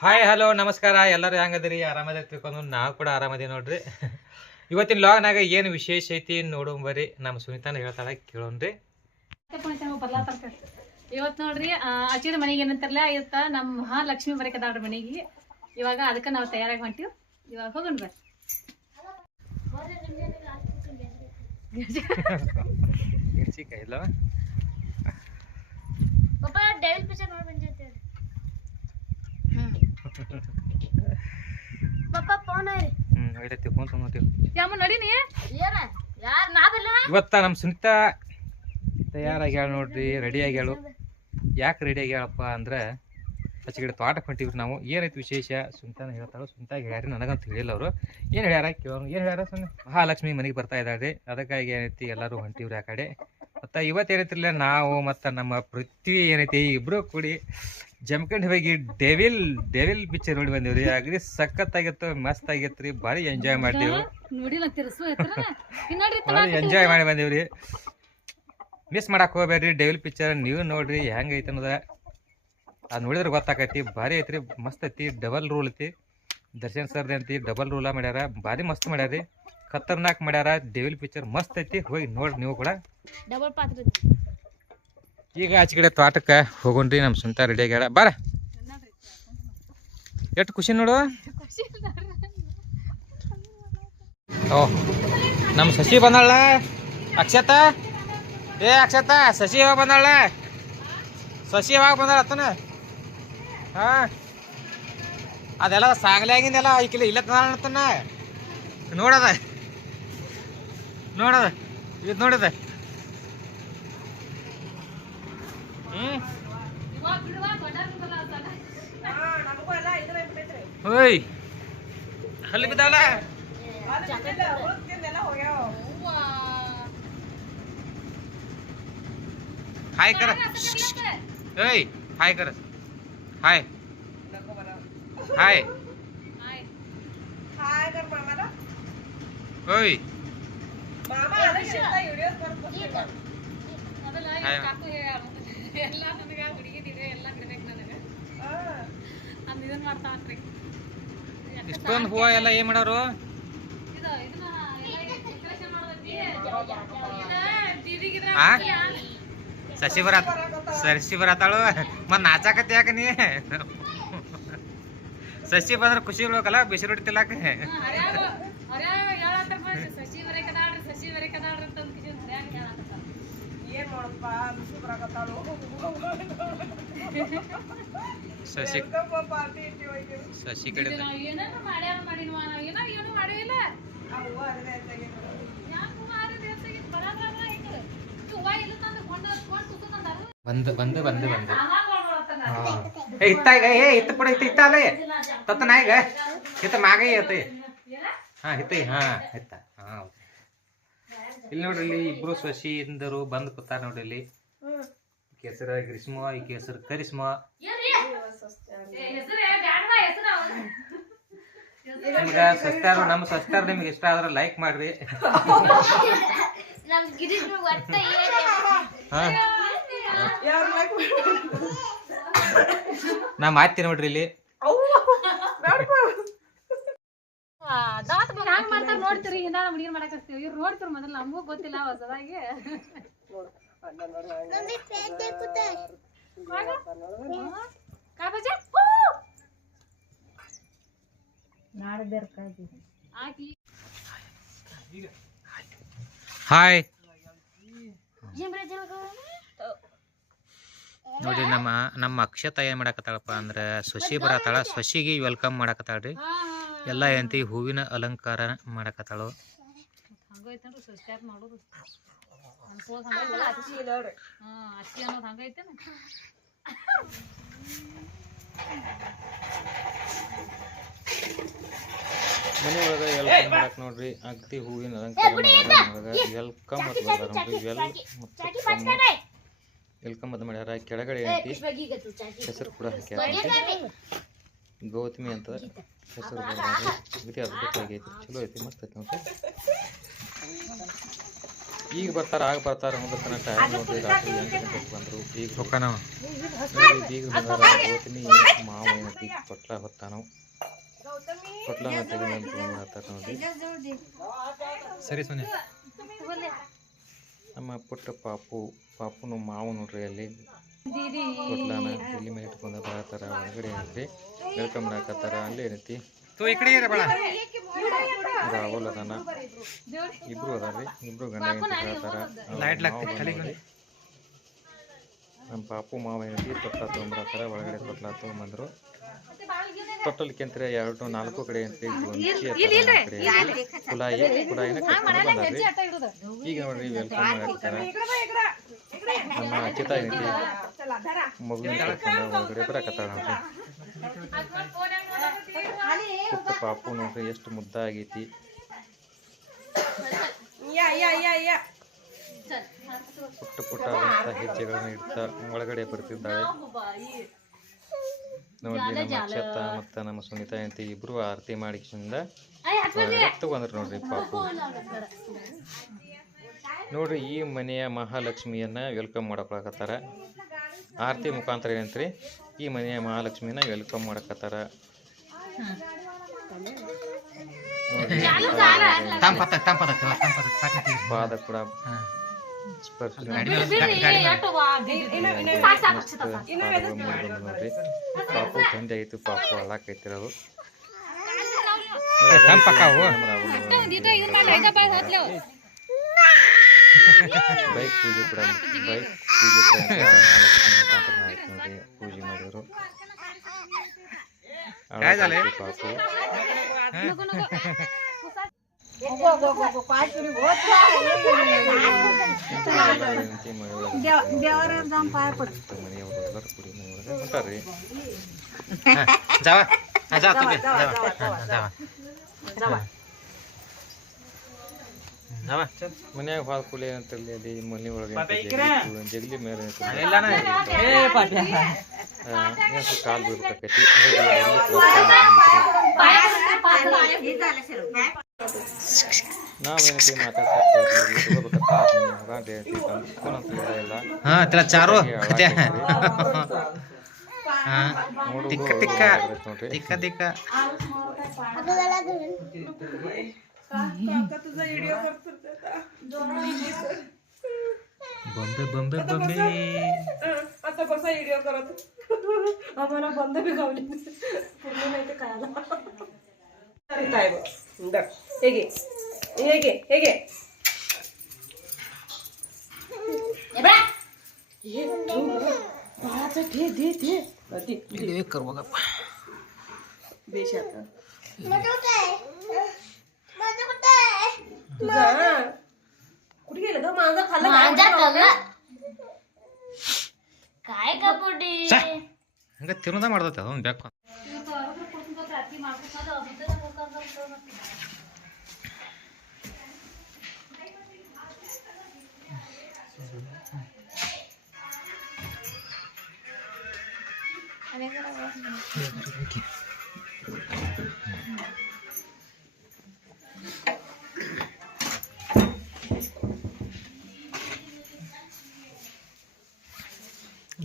Hi hello ನಮಸ್ಕಾರ ಎಲ್ಲರೂ ಹೆಂಗದಿರಿ ಆರಾಮದ ತಿಳ್ಕೊಂಡು ನಾವು ಕೂಡ ಆರಾಮದಿ ನೋಡ್ರಿ. ಇವತ್ತಿನ ಲಾಗ್ನಾಗ ಏನು ವಿಶೇಷ ಐತಿ ನೋಡೋಂಬರಿ ನಮ್ಮ ಸುನಿತಾನ ಹೇಳ್ತಾಳ ಕೇಳೋಣ್ರಿ. ಇವತ್ತು ನೋಡ್ರಿ ಅಚ್ಚಿದ ಮನೆಗೆ ಏನಂತಾರಲ್ಲ ಇವತ್ತ ನಮ್ಮ ಮಹಾಲಕ್ಷ್ಮಿ ಬರಕದಾಳ್ರಿ ಮನೆಗೆ. ಇವಾಗ ಅದಕ್ಕೆ ನಾವು ತಯಾರಾಗಿ ಹೊಂಟಿವಿ. ಇವಾಗ ಹೋಗೋಣ ಬರ್ರಿ. ಇವತ್ತ ನಮ್ಮ ಸುನಿತಾ ತಯಾರಾಗ್ಯಾಳ ನೋಡ್ರಿ, ರೆಡಿ ಆಗ್ಯಾಳು. ಯಾಕೆ ರೆಡಿ ಆಗ್ಯಾಳಪ್ಪ ಅಂದ್ರೆ ಆಚೆ ತೋಟಕ್ಕೆ ಹೊಂಟಿವ್ರಿ ನಾವು. ಏನೈತಿ ವಿಶೇಷ ಸುನಿತಾನ ಹೇಳ್ತಾಳು. ಸುನಿತಾಗ ಹೇಳ್ಯಾರಿ, ನನಗಂತ ಹೇಳಿಲ್ಲ ಅವರು. ಏನು ಹೇಳ್ಯಾರ ಕೇಳೋಣ. ಏನು ಹೇಳ್ಯಾರ ಸುಮ್ಮನೆ ಮಹಾಲಕ್ಷ್ಮಿ ಮನೆಗೆ ಬರ್ತಾ ಇದ್ದಾಳ್ರಿ, ಅದಕ್ಕಾಗಿ ಏನೈತಿ ಎಲ್ಲರೂ ಹೊಂಟಿವ್ರಿ ಆ ಕಡೆ. ಮತ್ತು ಇವತ್ತು ಏನೈತಿಲ್ಲ, ನಾವು ಮತ್ತು ನಮ್ಮ ಪೃಥ್ವಿ ಏನೈತಿ ಇಬ್ಬರು ಕೂಡಿ ಜಮಖಂಡಿ ಹೋಗಿ ಡೆವಿಲ್ ಪಿಕ್ಚರ್ ನೋಡಿ ಬಂದೇವ್ರಿ. ಅಗದಿ ಸಖತ್ತಾಗಿತ್ತು, ಮಸ್ತ್ ಆಗಿತ್ತು ರೀ. ಭಾರಿ ಎಂಜಾಯ್ ಮಾಡಿದೆವು, ಭಾರಿ ಎಂಜಾಯ್ ಮಾಡಿ ಬಂದೇವ್ರಿ. ಮಿಸ್ ಮಾಡಕ್ಕೆ ಹೋಗ್ಬೇಡ್ರಿ ಡೆವಿಲ್ ಪಿಕ್ಚರ್. ನೀವು ನೋಡ್ರಿ ಹೆಂಗೈತೆ ಅನ್ನೋದ, ಅದು ನೋಡಿದ್ರೆ ಗೊತ್ತಾಕೈತಿ. ಭಾರಿ ಐತ್ರಿ, ಮಸ್ತ್ ಐತಿ. ಡಬಲ್ ರೂಲ್ ಐತಿ, ದರ್ಶನ್ ಸರ್ದು ಐತಿ. ಡಬಲ್ ರೂಲ ಮಾಡ್ಯಾರ, ಭಾರಿ ಮಸ್ತ್ ಮಾಡ್ಯಾರಿ. ಖತರ್ನಾಕ್ ಮಾಡ್ಯಾರ. ಡೆವಿಲ್ ಪಿಕ್ಚರ್ ಮಸ್ತ್ ಐತಿ, ಹೋಗಿ ನೋಡ್ರಿ ನೀವು ಕೂಡ. ಡಬಲ್ ಪಾತ್ರ ಈಗ ಆಚೆ ಕಡೆ ತೋಟಕ್ಕೆ ಹೋಗೋಣ್ರಿ. ನಮ್ಮ ಸುನಿತಾ ರೆಡಿ ಆಗ್ಯಾಳ. ಬಾರ, ಎಷ್ಟು ಖುಷಿ ನೋಡು. ಓ ನಮ್ಮ ಶಶಿ ಬಂದಾಳ. ಅಕ್ಷತಾ, ಏ ಅಕ್ಷತಾ, ಶಶಿ ಯಾವಾಗ ಬಂದಾಳ? ಶಶಿ ಯಾವಾಗ ಬಂದಾಳ ಅತ್ತನ? ಹಾ, ಅದೆಲ್ಲ ಸಾಗಲೆ ಆಗಿಂದೆಲ್ಲ ಈಕಿಲ್ಲ ಇಲ್ಲ ತಂದಾಳತ್ತನ. ನೋಡದ ಇದು ನೋಡಿದ. ಓಯ್ ಅಲ್ಲಿ ಬಿದ್ದಾವಲ್ಲ. ಹಾಯ್ ಕರ. ಏಯ್ ಹಾಯ್ ಕರ. ಹಾಯ್ ಹಾಯ್ ಓಯ್ ಇಷ್ಟೊಂದು ಹೂವ ಎಲ್ಲ ಏನ್ ಮಾಡೋರು? ಶಶಿ ಬರತ್ತಾಳು ಮತ್ ನಾಚಾಕತಿ ಯಾಕ ನೀ? ಶಶಿ ಬಂದ್ರೆ ಖುಷಿ ಬಿಡ್ಬೇಕಲ್ಲ, ಬಿಸಿ ರೊಟ್ಟಿ ತಿನ್ನಾಕ. ಶಶಿ ಕಡೆ ಬಂದು ಬಂದು ಬಂದು ಬಂದು ಇತ್ತಾಗ ಇತ್ತ ಪಡ ಇತ್ತ ಅಲ್ಲ ತತ್ತ ನಾಯಿಗ ಇತ್ತ ಮಾಗೈ ಐತಿ. ಹಾ ಇತ್ತೈ, ಹಾ ಇತ್ತ. ಹಾ ಇಲ್ಲಿ ನೋಡ್ರಿ, ಇಲ್ಲಿ ಇಬ್ರು ಶಶಿ ಇಂದರು ಬಂದು ಕೂತಾರ ನೋಡ್ರಿ. ಇಲ್ಲಿ ಕೆಸರ ಗ್ರೀಷ್ಮ, ಈ ಕೆಸರು ಕರಿಷ್ಮ. ನಿಮ್ಗ ಸಸ್ತಾರ, ನಮ್ಮ ಸಸ್ತಾರ ನಿಮ್ಗೆ ಇಷ್ಟ ಆದ್ರೆ ಲೈಕ್ ಮಾಡ್ರಿ. ನಾ ಮಾಡ್ತೀನಿ ನೋಡ್ರಿ. ಇಲ್ಲಿ ನೋಡ್ತೀರಿ, ಹಿಂದ ಹುಡುಗಿರ್ ಮಾಡಕತ್ತೀವಿ. ಇವ್ರು ನೋಡ್ತಿರ್ ಮೊದಲು, ನಮಗೂ ಗೊತ್ತಿಲ್ಲ ಹೊಸದಾಗಿ. ಹಾಯ್ ನೋಡಿ, ನಮ್ಮ ಅಕ್ಷತಾ ಏನ್ ಮಾಡಕತ್ತಾಳಪ್ಪ ಅಂದ್ರೆ ಶಶಿ ಬರತ್ತಾಳ. ಶಶಿಗೆ ವೆಲ್ಕಮ್ ಮಾಡಕತ್ತಾಳ್ರಿ. ಎಲ್ಲ ಏನಂತಿ ಹೂವಿನ ಅಲಂಕಾರ ಮಾಡಕತ್ತಾಳು. ಮನೆ ಒಳಗೆ ವೆಲ್ಕಮ್ ಮಾಡಕ್ ನೋಡ್ರಿ, ಅಗದಿ ಹೂವಿನ ಅಲಂಕಾರ ವೆಲ್ಕಮ್ ಅಂತ ಬರ್ತಾರ ನೋಡ್ರಿ. ವೆಲ್ಕಮ್ ಅಂತ ಮಾಡ್ಯಾರ. ಕೆಳಗಡೆ ಐತಿ ಹೆಸರು ಕೂಡ ಹಾಕ್ಯಾರ, ಗೌತಮಿ ಅಂತ ಹೆಸರು ಬರ್ತಾರೆ. ಅದ್ಭುತವಾಗೈತಿ, ಚಲೋ ಐತಿ, ಮಸ್ತ್ ಐತಿ ನೋಡ್ರಿ. ಈಗ ಬರ್ತಾರ ಆಗ ಬರ್ತಾರ ಮುಂದಕ್ಕನ ಟೈಮ್ ನೋಡ್ರಿ ರಾತ್ರಿ 8 ಗಂಟೆಗೆ ಬಂದರು ಈಗ ಹೊಕ್ಕ ನಾವು ಬೀಗ ಬಂದಾರ ಹೋಗ್ತೀನಿ ಮಾವ ಏನೈತಿ ಕೊಟ್ಲ ಹೊತ್ತಾನವು ಕೊಟ್ಲ ತೆಗಿ ಮೇಲೆ ತೊಗೊಂಡ್ಬರತ್ತಾರ ನೋಡ್ರಿ ಸರಿ ಸೋನಿ ನಮ್ಮ ಪುಟ್ಟ ಪಾಪುನು ಮಾವು ನೋಡ್ರಿ ಅಲ್ಲಿ ಕೊಟ್ಲಾನ ಇಲ್ಲಿ ಮೇಲೆ ಇಟ್ಕೊಂಡು ಬರತ್ತಾರ ಒಳಗಡೆ ಏನೈತಿ ವೆಲ್ಕಮ್ ಮಾಡಾಕತ್ತಾರ ಅಲ್ಲಿ ಏನೈತಿ ರಾಹುಲ್ ಅದಾನ ಇಬ್ರು ಅದಾರ್ರಿ ಇಬ್ರು ಗಂಡ ಹೇಳ್ತಾರ ನಮ್ಮ ಪಾಪು ಮಾವ ಏನೈತಿ ತೊಟ್ಲ ತೊಗೊಂಬರತ್ತಾರ ಒಳಗಡೆ ತೊಟ್ಲ ತೊಗೊಂಬಂದ್ರು ತೊಟ್ಟಲ್ಕಿಂತ 2-4 ಕಡೆ ಅಂತ್ರಿ ಕುಲಾಯಿನ ಕಟ್ಕೊಂಡು ಬಂದಾರ್ರಿ ಈಗ ನೋಡ್ರಿ ವೆಲ್ಕಮ್ ಮಾಡಾಕತ್ತಾರ ನಮ್ಮ ಅಚ್ಚಿತ ಏನೈತಿ ಮಗುವಿನ ಕಟ್ಕೊಂಡು ಒಳಗಡೆ ಬರಾಕತ್ತಾಳ ನೋಡ್ರಿ ಪುಟ್ಟ ಪಾಪು ನೋಡ್ರಿ ಎಷ್ಟು ಮುದ್ದಾಗೈತಿ ಪುಟ್ಟ ಆದಂತ ಹೆಜ್ಜೆಗಳನ್ನ ಇಡ್ತಾ ಒಳಗಡೆ ಬರ್ತಿದ್ದಾಳೆ ನೋಡ್ರಿ ನಮ್ಮ ಅಕ್ಷತ ಮತ್ತು ನಮ್ಮ ಸುನೀತಾ ಅಂತ ಇಬ್ರು ಆರತಿ ಮಾಡಿಸಿಂದ ತಗೊಂಡ್ರು ನೋಡ್ರಿ ಪಾಪು ನೋಡ್ರಿ ಈ ಮನೆಯ ಮಹಾಲಕ್ಷ್ಮಿಯನ್ನ ವೆಲ್ಕಮ್ ಮಾಡಕ್ಕಾಗತ್ತಾರ ಆರತಿ ಮುಖಾಂತರ ಏನಂತ್ರಿ ಈ ಮನೆಯ ಮಹಾಲಕ್ಷ್ಮಿನ ವೆಲ್ಕಮ್ ಮಾಡಕತ್ತಾರ ಪಾದ ಕೂಡ ನೋಡ್ರಿ ಪಾಪು ತಂದೆ ಆಯ್ತು ಪಾಪು ಅಳಾಕೈತಿರೋದು ಬೈಕ್ ಪೂಜೆ ಕೂಡ ನೋಡ್ರಿ ಪೂಜೆ ಮಾಡಿದ್ರು ಪಾಪು ಹೊಂಟಾರ್ರಿ ಮನ್ಯಾಗ ಹಾಲ್ ಕೂಲಿ ಅಂತಲ್ಲಿ ಅಲ್ಲಿ ಮನೆ ಒಳಗೆ ಜಗಲಿ ಮೇಲೆ ಕಾಲ್ ಬಿಡ್ಬೇಕಾಕೈತಿ ನಾವೇನೈತಿ बॉम्बे बॉम्बे बॉम्बे आता कसा व्हिडिओ करत आम्हाला बंद बी गावली पूर्ण नाही ते कळालं अरे काय बघ हे घे हे घे हे घे बाळाचं ठे दे दे व्हिडिओ कर बघा बेश आता तुझा कुठे गेलं ग माझा खाल्ला काय कपडी ಹಂಗ ತಿನ್ನೋದ ಮಾಡ್ದತ್ತ ಅದೊಂದು ಬ್ಯಾಕ್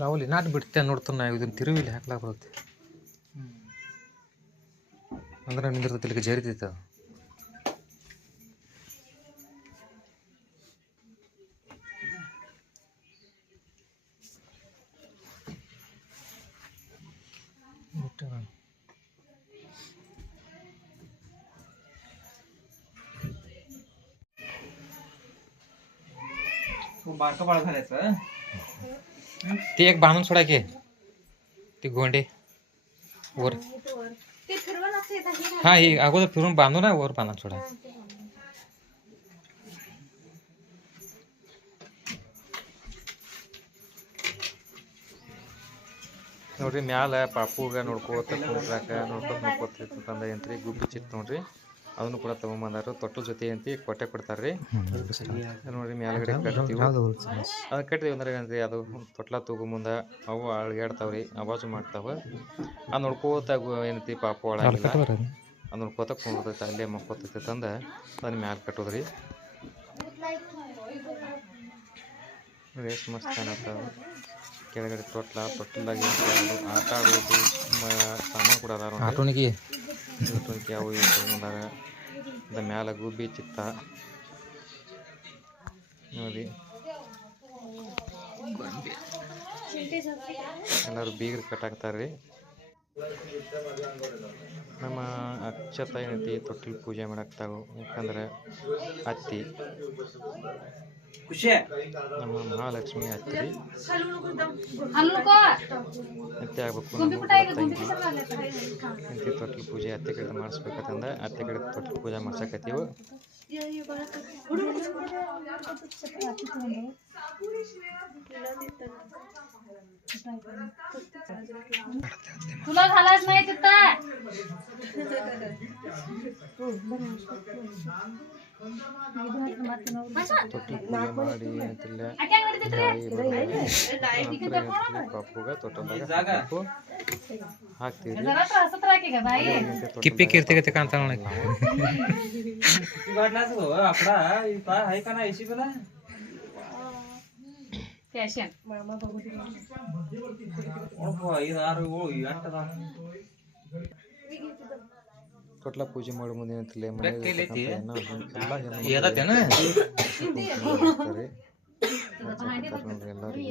ರಾಹುಲ್ ನಾಟ್ ಬಿಡ್ತೇನೆ ನೋಡ್ತಾನೆ ನಾವು ಇದನ್ನು ತಿರುವಿಲಿ ಹಾಕ್ಲಾಕ ಬರುತ್ತೆ ಅಂದ್ರೆ ನಿಂದಿರ್ತೈತಿ ಇಲ್ಲಿಗೆ ಜರಿತೈತೆ ಅದು बारका बाळ घालायचं ते एक बांधून सोडा की ते गोंडे वर हा हे अगोदर फिरून बांधू ना वर बांधून सोडा ನೋಡ್ರಿ ಮ್ಯಾಲ ಪಾಪುಗ ನೋಡ್ಕೋತ ಕುಂದ್ರಾಕ ನೋಡ್ಕೋತ ಏನ್ರಿ ಗುಬ್ಬಿ ಚಿತ್ ನೋಡ್ರಿ ಅದನ್ನು ಕೂಡ ತಗೊಂಬಂದಾರು ತೊಟ್ಟಲ್ ಜೊತೆ ಅಂತಿ ಕೊಟ್ಟೆ ಕೊಡ್ತಾರ್ರಿ ನೋಡ್ರಿ ಮ್ಯಾಲಗಡೆ ಕಟ್ತೀವಿ ಅದು ಕಟ್ತೀವಿ ಅಂದ್ರೆ ಏನ್ರಿ ಅದು ತೊಟ್ಲ ತಗೊಂಬಂದ ಅವು ಅಳ್ಗಾಡ್ತಾವ್ರಿ ಆವಾಜು ಮಾಡ್ತಾವ ಅದು ನೋಡ್ಕೋತ ಏನೈತಿ ಪಾಪು ಒಳಗಿಲ್ಲ ಅದು ನೋಡ್ಕೋತ ಕುಂಡ್ತೈತೆ ಅಲ್ಲೇ ಮಕ್ಕೋತೈತೆ ತಂದ ಅದನ್ನ ಮ್ಯಾಲ ಕಟ್ಟೋದ್ರಿ ರೇಸ್ ಮಸ್ತ್ ಕಾಣತ್ತಾವ. ಕೆಳಗಡೆ ತೊಟ್ಲಾಗಿ ಆಟ ಆಡೋದು ಸಾಮಾನು ಕೂಡ ಅದಾರ. ಆಟೋಣಿಗೆ ಅವು ಇವು ತಗೊಂಡಾರ. ಮ್ಯಾಲ ಗುಬ್ಬಿ ಚಿತ್ತ ನೋಡಿ. ಎಲ್ಲರೂ ಬೀಗರು ಕಟ್ಟಾಕ್ತಾರ್ರಿ. ನಮ್ಮ ಅಕ್ಷತ ಏನೈತಿ ತೊಟ್ಟಿಲ್ ಪೂಜೆ ಮಾಡಾಕ್ತಾವು. ಯಾಕಂದ್ರೆ ಅತ್ತಿ ನಮ್ಮ ಮಹಾಲಕ್ಷ್ಮಿ ಅತ್ತಿ ಅತ್ತೆ ಆಗ್ಬೇಕು. ಇಂತಿ ತೊಟ್ಟಿಲ್ ಪೂಜೆ ಅತ್ತೆ ಕಡೆ ಮಾಡಿಸ್ಬೇಕಂದ ಅತ್ತೆ ಕಡೆ ತೊಟ್ಟಿಲ್ ಪೂಜೆ ಮಾಡ್ಸಕತ್ತೀವಿ. तुला घालाच नाही तिथं. ತೊಟ್ಟಿಲ್ ಪೂಜೆ ಮಾಡಿ ಅಂತಿಲ್ಲ ಪಾಪುಗ ತೊಟ್ಟಲ್ದಾಗ ಹಾಕ್ತೀವಿ. ಕಿಪ್ಪಿ ಕೀರ್ತಿಗತಿ ಕಾಣ್ತಾವ ನೋಡಿ. ಫ್ಯಾಷನ್ ತೊಟ್ಲ ಪೂಜೆ ಮಾಡೋ ಮುಂದೆ ಏನಂತಿಲ್ಲ ಎಲ್ಲರಿಗೆ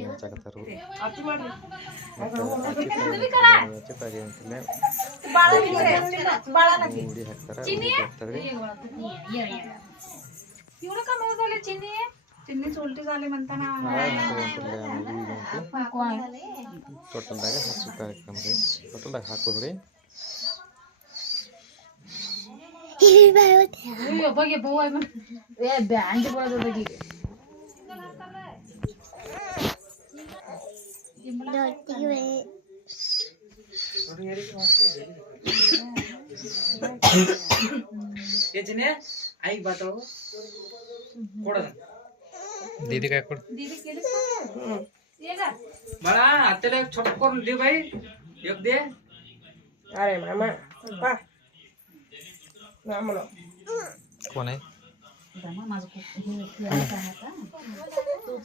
ಹಂಚಾಕತ್ತಾರ. ಉಡಿ ಹಾಕ್ತಾರ. चिन्नी उलटी झाली म्हणताना ತೊಟ್ಟಲ್ದಾಗ ಹಚ್ಚು ಕಾರ್ಯಕ್ರಮ ರೀ. ತೊಟ್ಟಲ್ದಾಗ ಹಾಕೋದ್ರಿ. बघे भाऊ आहे म्हण बँड बोलत होता की आई बताओ दीदी काय कोड दीदी केलीस ये का मला आत्याला एक छोट करून दे बाई. एक दे. अरे मामा पा मामा कोण आहे? दमा माझं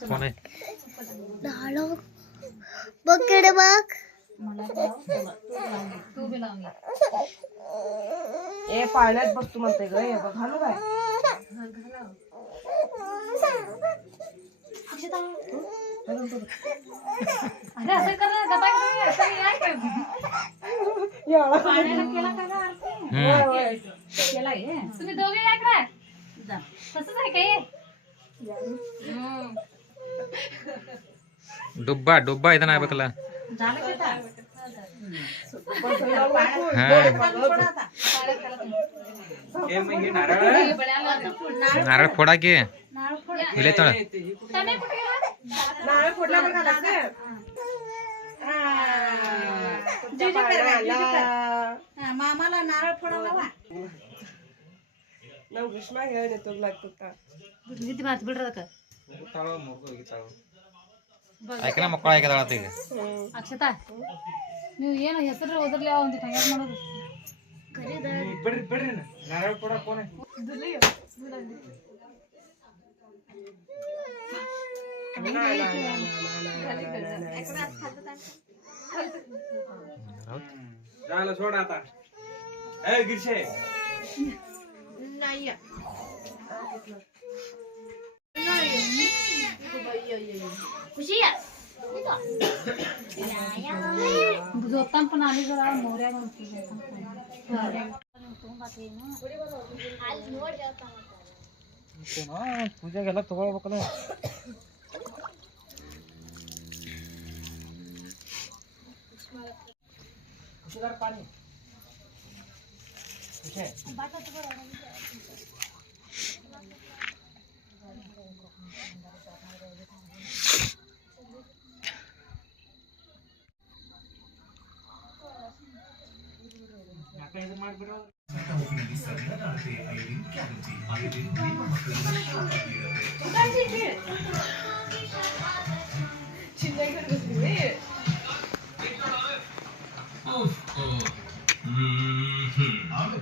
कोण आहे? बघ मला तू बी लावून घे. ए पाळण्यात बघ तू म्हणते ग. हे बघ घालू काय अरे असं कर ना दबा पाण्याला केला का गं आरती? केला हे तुम्ही दोघे या का तसंच आहे काय डुब्बा डुब्बा ಇದನ್ನ ಆಗ್ಬೇಕಲ್ಲ. झालं की आता? हे मग हे नारळ नारळ फोडाकी इले तळ तने कुठे गेला? नारळ फोडला बरं घालायचं. मामाला नारळ फोडायला लावा. ನಾವು ಗ್ರೀಷ್ಮ ಹೇಳಿ ತೊಗ್ಲಾಗ್ತುತ್ತ ನಿದ್ದೆ ಮಾತು ಬಿಡ್ರದಕ್ಕ ತಾಳು ಮುರ್ದು ಹೋಗಿತಾಳು. ಆಯ್ಕೆನ ಮಕ್ಕಳು ಆಯ್ಕೆದಾಳತ್ತ ಈಗ. ಅಕ್ಷತಾ ನೀವು ಏನು ಹೆಸರು ಓದಿರ್ಲಿ ಒಂದು ತಯಾರು ಮಾಡೋದು ಬಿಡ್ರಿ ಬಿಡ್ರಿ ನಾರळ ಕೊಡ ಕೋನೆ झालं सोड आता. ए गिरशे नाही झोपताना पण आली जरा मोऱ्या ಪೂಜೆಗೆಲ್ಲ ತಗೊಳ್ಬೇಕಲ್ಲ. ಪಾನಿ ಮಾಡ್ಬಿಡೋ. I'm a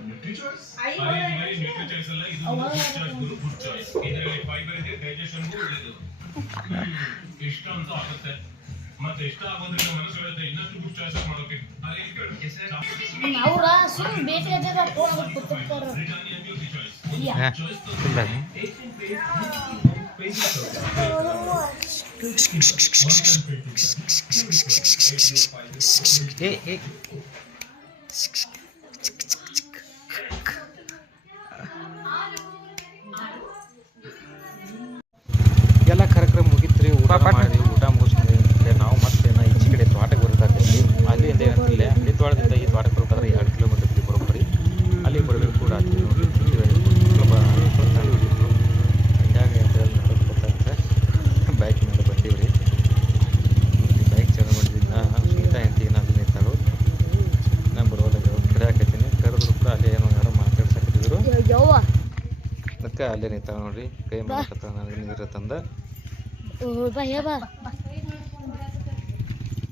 ಅವ್ರ ಸುಮ್ ಬೇಕಾದ ಫೋನ್ ಕೂತಿರ್ತಾರ ಎಲ್ಲ ಕಾರ್ಯಕ್ರಮ ಮುಗಿತ್ರಿ. ಊಟ ಮಾಡಿದ್ವಿ. ಊಟ ಮುಗಿಸ್ಕೊಂಡ್ವಿ. ನಾವು ಮತ್ತೆ ಈಚೆ ಕಡೆ ತೋಟಕ್ಕೆ ಬರ್ಬೇಕಾಗ್ತೈತಿ. ಅಲ್ಲಿಂದ ಏನಂತಿಲ್ಲ, ಹಳ್ಳಿ ತೋಟದಿಂದ ಈ ತೋಟಕ್ಕೆ ಬರ್ಬೇಕಾದ್ರೆ 2 ಕಿಲೋಮೀಟರ್ ಐತಿ ಬರೋಬ್ಬರಿ. ಅಲ್ಲಿ ಬರಬೇಕು ಕೂಡ ಆಗ್ತದೆ ನೋಡ್ರಿ. ಹಂಗಾಗಿ ಅಂತ ನಡ್ಕೊತ ಬೈಕ್ ಮೇಲೆ ಬಂದೀವಿ ರೀ. ಬೈಕ್ ಚಾಲು ಮಾಡಿದ್ವಿ. ಸುನೀತಾ ಹೆಂಡತಿ ನಾನು ನಿಂತಾಳು. ನಾನು ಬರೋದಾಗ ಕರೆಯಾಕತ್ತೀನಿ. ಕರೆದ್ರು ಕೂಡ ಅಲ್ಲೇ ಏನೋ ಯಾರೋ ಮಾತಾಡ್ಸಕತ್ತಿದ್ರು. ಅದಕ್ಕೆ ಅಲ್ಲೇ ನಿಂತಾಳ ನೋಡ್ರಿ. ಕೈ ಮಾಡಕತ್ತ ನನಗೆ ನೀರು ತಂದ.